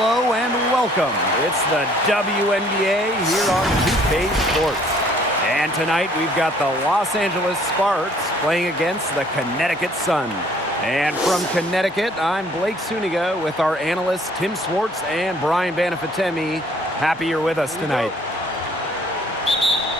Hello and welcome. It's the WNBA here on 2K Sports. And tonight we've got the Los Angeles Sparks playing against the Connecticut Sun. And from Connecticut, I'm Blake Suniga with our analysts Tim Swartz and Brian Banafitemi. Happy you're with us tonight.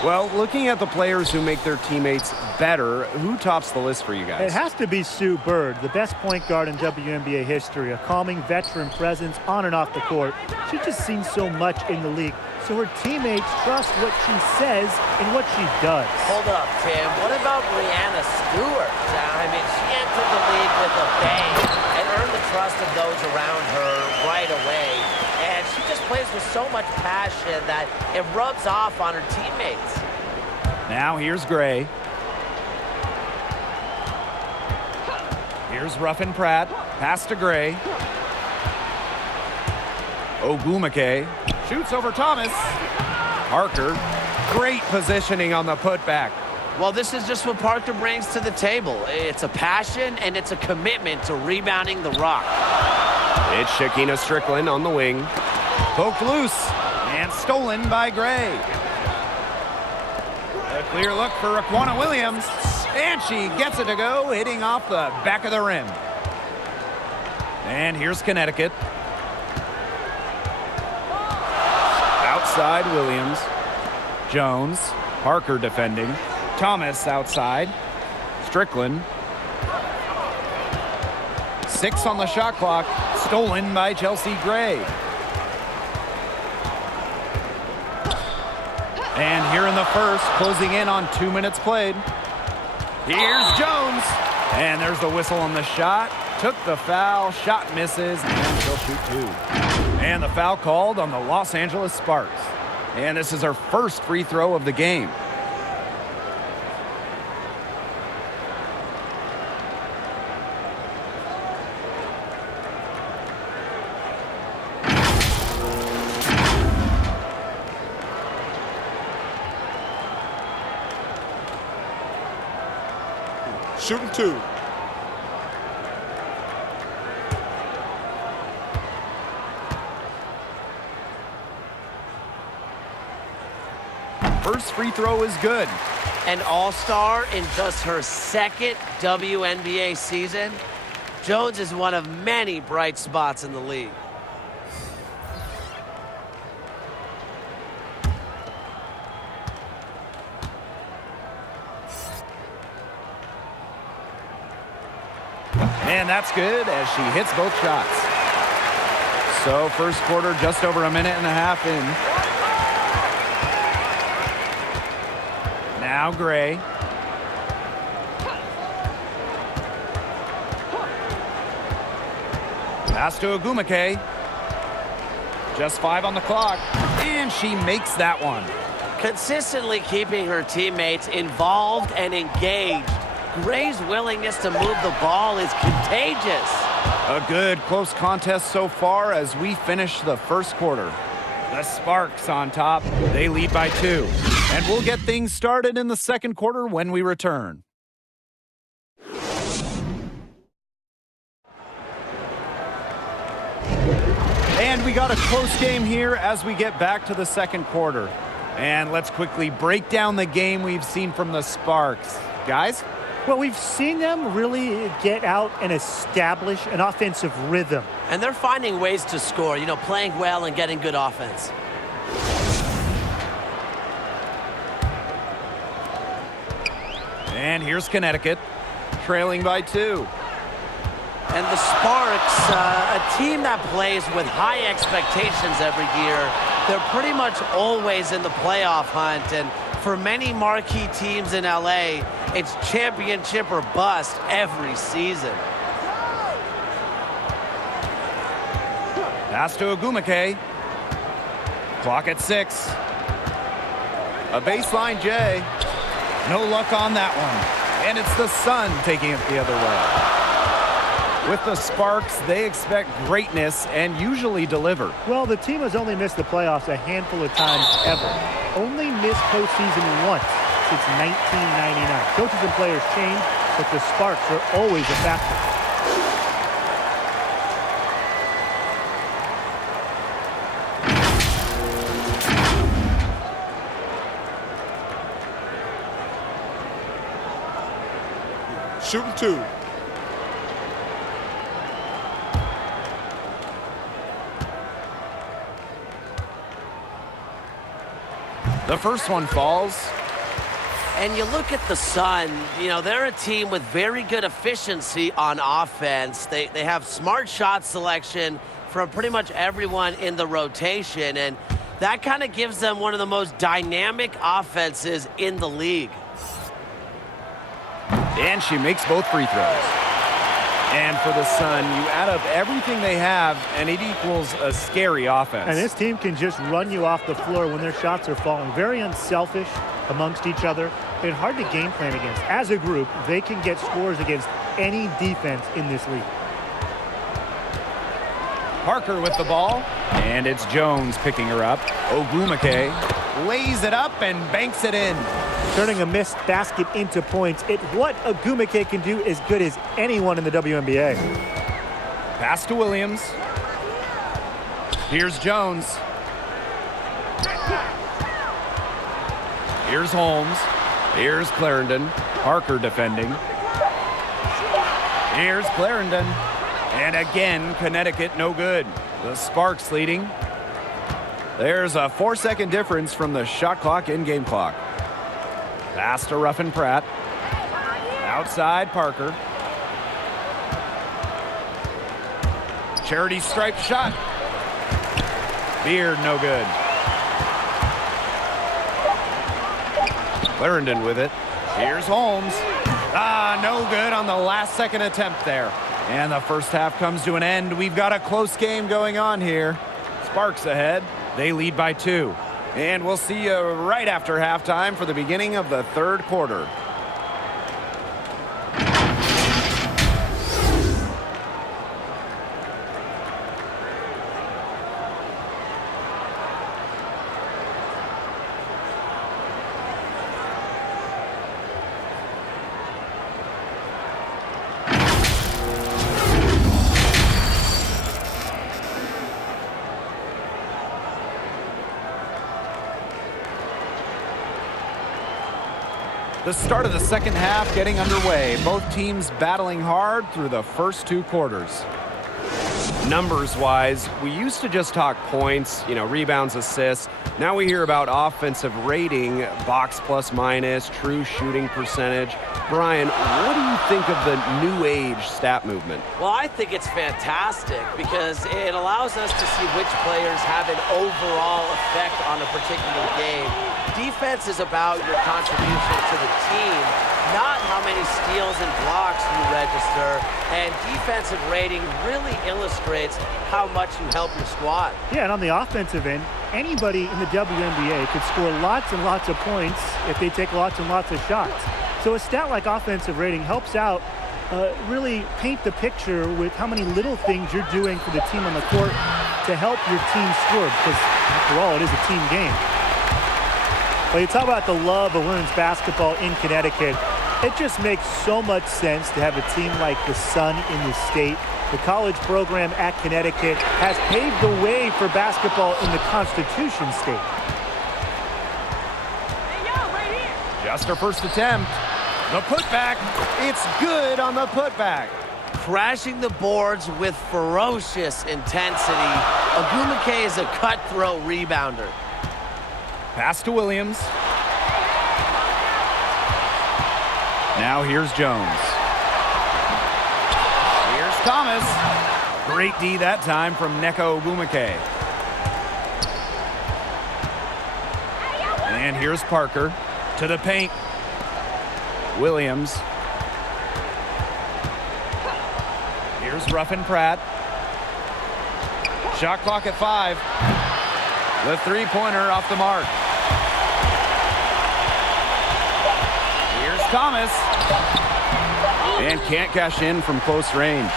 Well, looking at the players who make their teammates better, who tops the list for you guys? It has to be Sue Bird, the best point guard in WNBA history, a calming veteran presence on and off the court. She's just seen so much in the league, so her teammates trust what she says and what she does. Hold up, Tim. What about Brianna Stewart? I mean, she entered the league with a bang and earned the trust of those around her right away. And she just plays with so much passion that it rubs off on her teammates. Now here's Gray. Here's Ruffin Pratt. Pass to Gray. Ogumake shoots over Thomas. Parker, great positioning on the putback. Well, this is just what Parker brings to the table. It's a passion and it's a commitment to rebounding the rock. It's Shakina Strickland on the wing. Poked loose and stolen by Gray. A clear look for Raquana Williams. And she gets it to go, hitting off the back of the rim. And here's Connecticut. Outside Williams. Jones. Parker defending. Thomas outside. Strickland. 6 on the shot clock. Stolen by Chelsea Gray. And here in the first, closing in on 2 minutes played. Here's Jones. And there's the whistle on the shot. Took the foul. Shot misses. And she'll shoot 2. And the foul called on the Los Angeles Sparks. And this is her first free throw of the game. Shooting 2. First free throw is good. An all-star in just her second WNBA season. Jones is one of many bright spots in the league. And that's good as she hits both shots. So first quarter just over a minute and a half in. Now Gray. Pass to Ogumake. Just 5 on the clock. And she makes that one. Consistently keeping her teammates involved and engaged. Gray's willingness to move the ball is contagious. A good close contest so far as we finish the first quarter. The Sparks on top. They lead by 2. And we'll get things started in the second quarter when we return. And we got a close game here as we get back to the second quarter. And let's quickly break down the game we've seen from the Sparks. Guys? Well, we've seen them really get out and establish an offensive rhythm. And they're finding ways to score, playing well and getting good offense. And here's Connecticut, trailing by 2. And the Sparks, a team that plays with high expectations every year. They're pretty much always in the playoff hunt. And for many marquee teams in LA, it's championship or bust every season. Pass to Ogumake. Clock at 6. A baseline J. No luck on that one. And it's the Sun taking it the other way. With the Sparks, they expect greatness and usually deliver. Well, the team has only missed the playoffs a handful of times ever. Only missed postseason once since 1999. Coaches and players change, but the Sparks are always a factor. Shooting 2. The first one falls. And you look at the Sun, you know, they're a team with very good efficiency on offense. They have smart shot selection from pretty much everyone in the rotation, and that kind of gives them one of the most dynamic offenses in the league. And she makes both free throws. And for the Sun, you add up everything they have, and it equals a scary offense. And this team can just run you off the floor when their shots are falling. Very unselfish amongst each other. It's hard to game plan against. As a group, they can get scores against any defense in this league. Parker with the ball, and it's Jones picking her up. Ogwumike lays it up and banks it in. Turning a missed basket into points. It's what Ogwumike can do as good as anyone in the WNBA. Pass to Williams. Here's Jones. Here's Holmes. Here's Clarendon. Parker defending. Here's Clarendon. And again, Connecticut no good. The Sparks leading. There's a 4-second difference from the shot clock and game clock. Pass to Ruffin Pratt. Outside Parker. Charity stripe shot. Beard no good. Clarendon with it. Here's Holmes. No good on the last second attempt there. And the first half comes to an end. We've got a close game going on here. Sparks ahead. They lead by 2. And we'll see you right after halftime for the beginning of the third quarter. The start of the second half getting underway. Both teams battling hard through the first 2 quarters. Numbers-wise, we used to just talk points, rebounds, assists. Now we hear about offensive rating, box plus minus, true shooting percentage. Brian, what do you think of the new age stat movement? Well, I think it's fantastic because it allows us to see which players have an overall effect on a particular game. Defense is about your contribution to the team, not how many steals and blocks you register. And defensive rating really illustrates how much you help your squad. Yeah, and on the offensive end, anybody in the WNBA could score lots and lots of points if they take lots and lots of shots. So a stat like offensive rating helps out really paint the picture with how many little things you're doing for the team on the court to help your team score, because after all, it is a team game. Well, you talk about the love of women's basketball in Connecticut. It just makes so much sense to have a team like the Sun in the state. The college program at Connecticut has paved the way for basketball in the Constitution state. Just her first attempt. The putback. It's good on the putback. Crashing the boards with ferocious intensity. Ogwumike is a cutthroat rebounder. Pass to Williams. Now here's Jones. Here's Thomas. Great D that time from Neko Ogwumike. And here's Parker to the paint. Williams. Here's Ruffin Pratt. Shot clock at 5. The three-pointer off the mark. Here's Thomas. And can't cash in from close range.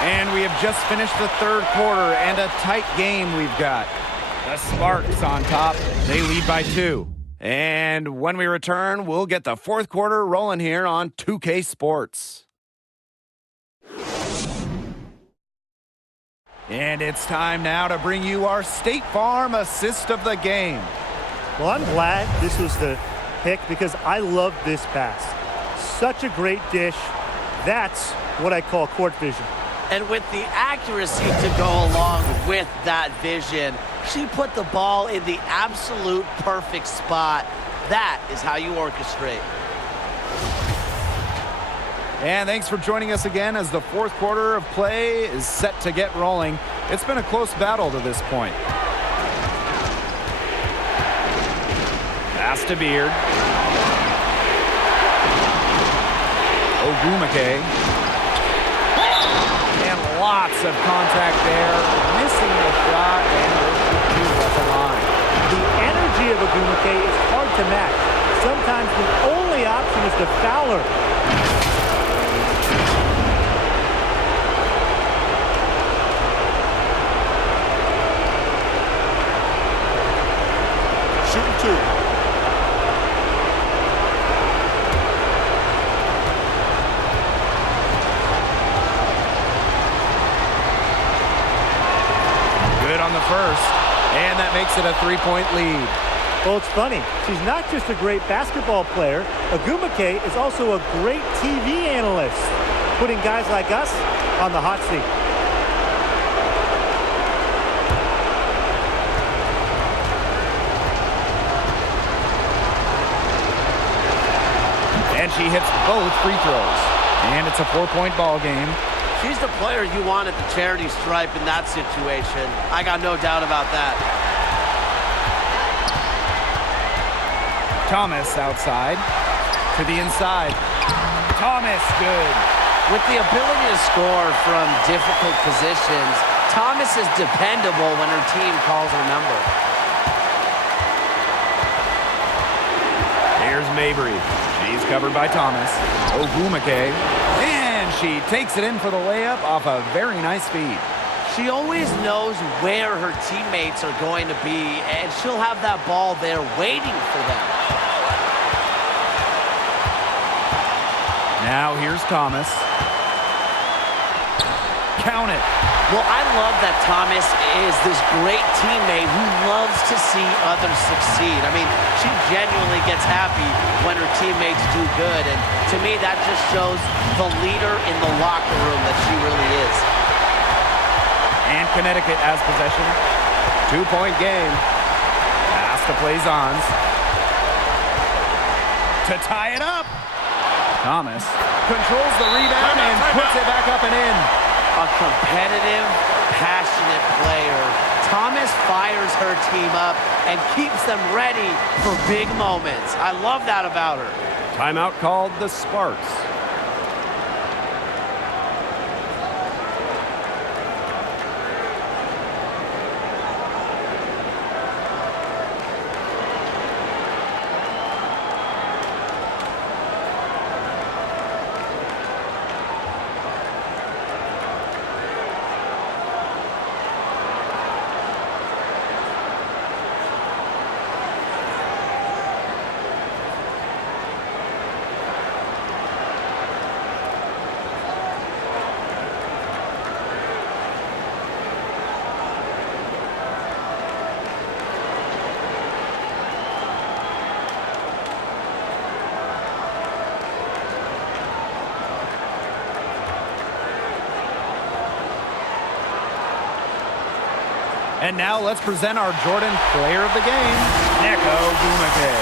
And we have just finished the third quarter, and a tight game we've got. The Sparks on top. They lead by 2. And when we return, we'll get the fourth quarter rolling here on 2K Sports. And it's time now to bring you our State Farm assist of the game. Well, I'm glad this was the pick because I love this pass. Such a great dish. That's what I call court vision. And with the accuracy to go along with that vision, she put the ball in the absolute perfect spot. That is how you orchestrate. And thanks for joining us again as the fourth quarter of play is set to get rolling. It's been a close battle to this point. Pass to Beard. Ogumake. And lots of contact there. Missing the shot and will shoot two at the line. The energy of Ogumake is hard to match. Sometimes the only option is to foul her. Shooting two. Good on the first. And that makes it a three-point lead. Well, it's funny. She's not just a great basketball player. Ogumake is also a great TV analyst, putting guys like us on the hot seat. And she hits both free throws. And it's a four-point ball game. She's the player you want at the charity stripe in that situation. I got no doubt about that. Thomas outside to the inside. Thomas, good. With the ability to score from difficult positions, Thomas is dependable when her team calls her number. Here's Mabry. She's covered by Thomas. Ogumake. And she takes it in for the layup off a very nice feed. She always knows where her teammates are going to be, and she'll have that ball there waiting for them. Now here's Thomas. Count it. Well, I love that Thomas is this great teammate who loves to see others succeed. I mean, she genuinely gets happy when her teammates do good, and to me, that just shows the leader in the locker room that she really is. And Connecticut has possession. 2-point game. Pass to Plaisance. To tie it up. Thomas controls the rebound and puts it back up and in. A competitive, passionate player. Thomas fires her team up and keeps them ready for big moments. I love that about her. Timeout called the Sparks. And now let's present our Jordan player of the game, Neko Ogumake.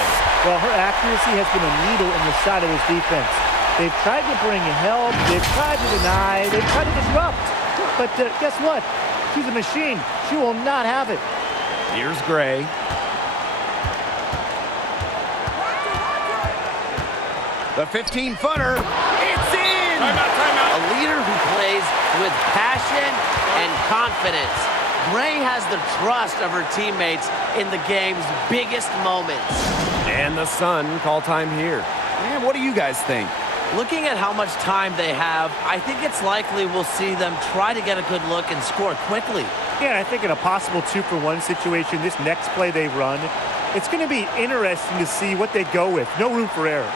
Well, her accuracy has been a needle in the side of this defense. They've tried to bring help, they've tried to deny, they've tried to disrupt. But guess what? She's a machine. She will not have it. Here's Gray. The 15-footer. It's in! Timeout. A leader who plays with passion and confidence. Gray has the trust of her teammates in the game's biggest moments. And the Sun call time here. Man, what do you guys think? Looking at how much time they have, I think it's likely we'll see them try to get a good look and score quickly. Yeah, I think in a possible 2-for-1 situation, this next play they run, it's going to be interesting to see what they go with. No room for error.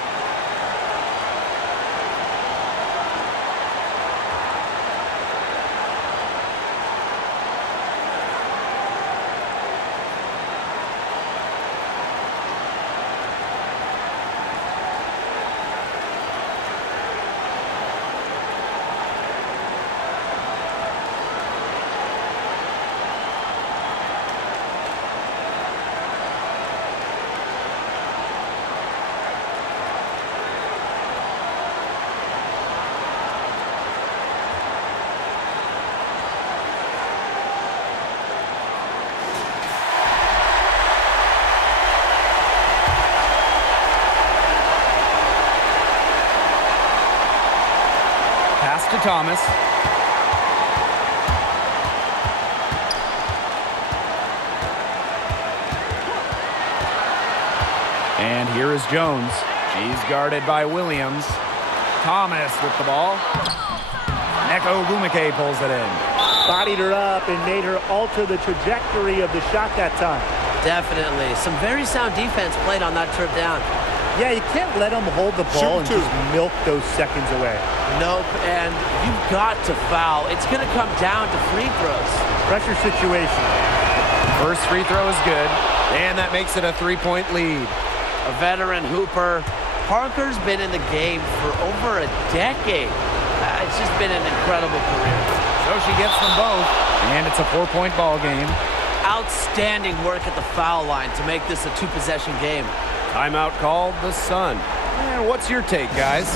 to Thomas. And here is Jones. She's guarded by Williams. Thomas with the ball. Neko Gumike pulls it in. Bodied her up and made her alter the trajectory of the shot that time. Definitely. Some very sound defense played on that trip down. Yeah, you can't let them hold the ball and just milk those seconds away. Nope, and you've got to foul. It's going to come down to free throws. Pressure situation. First free throw is good, and that makes it a 3-point lead. A veteran hooper. Parker's been in the game for over a decade. It's just been an incredible career. So she gets them both, and it's a 4-point ball game. Outstanding work at the foul line to make this a 2-possession game. Timeout called the Sun. And what's your take, guys?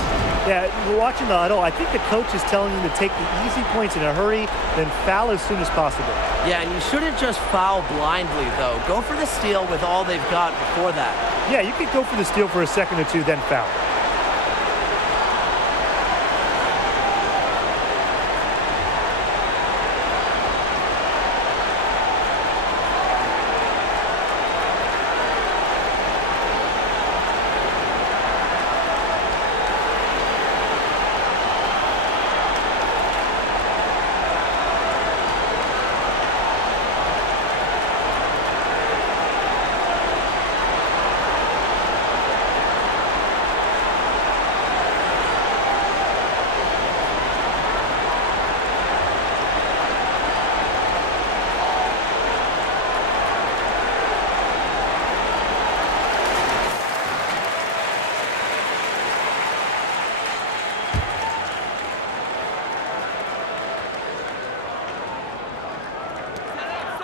Yeah, we're watching the huddle. I think the coach is telling them to take the easy points in a hurry, then foul as soon as possible. Yeah, and you shouldn't just foul blindly, though. Go for the steal with all they've got before that. Yeah, you could go for the steal for a second or two, then foul.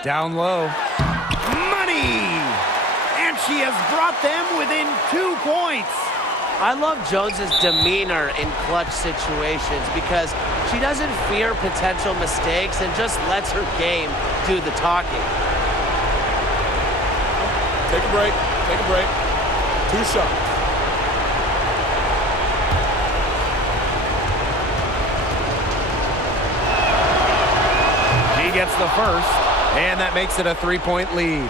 Down low. Money! And she has brought them within 2 points. I love Jones's demeanor in clutch situations because she doesn't fear potential mistakes and just lets her game do the talking. Take a break. Take a break. 2 shots. She gets the first. And that makes it a 3-point lead.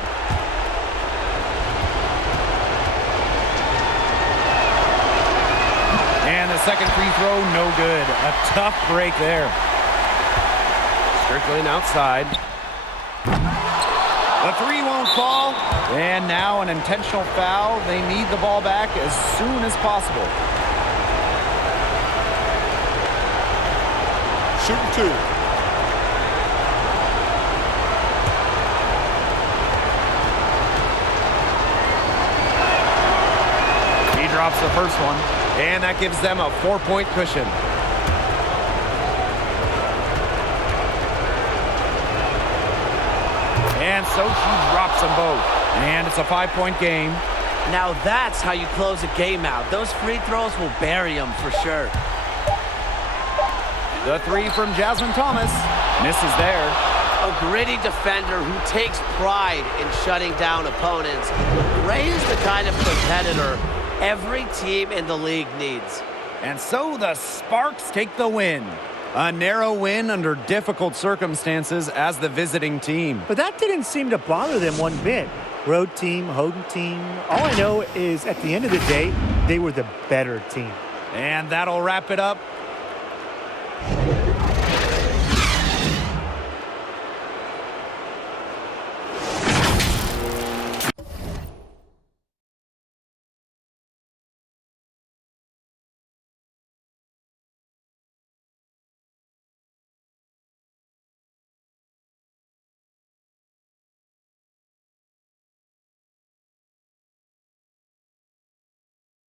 And the second free throw, no good. A tough break there. Strickland outside. The 3 won't fall. And now an intentional foul. They need the ball back as soon as possible. Shooting 2. Drops the first one, and that gives them a 4-point cushion. And so she drops them both, and it's a 5-point game. Now that's how you close a game out. Those free throws will bury them for sure. The 3 from Jasmine Thomas misses there. A gritty defender who takes pride in shutting down opponents. Ray is the kind of competitor every team in the league needs. And so the Sparks take the win. A narrow win under difficult circumstances as the visiting team. But that didn't seem to bother them one bit. Road team, home team. All I know is at the end of the day, they were the better team. And that'll wrap it up.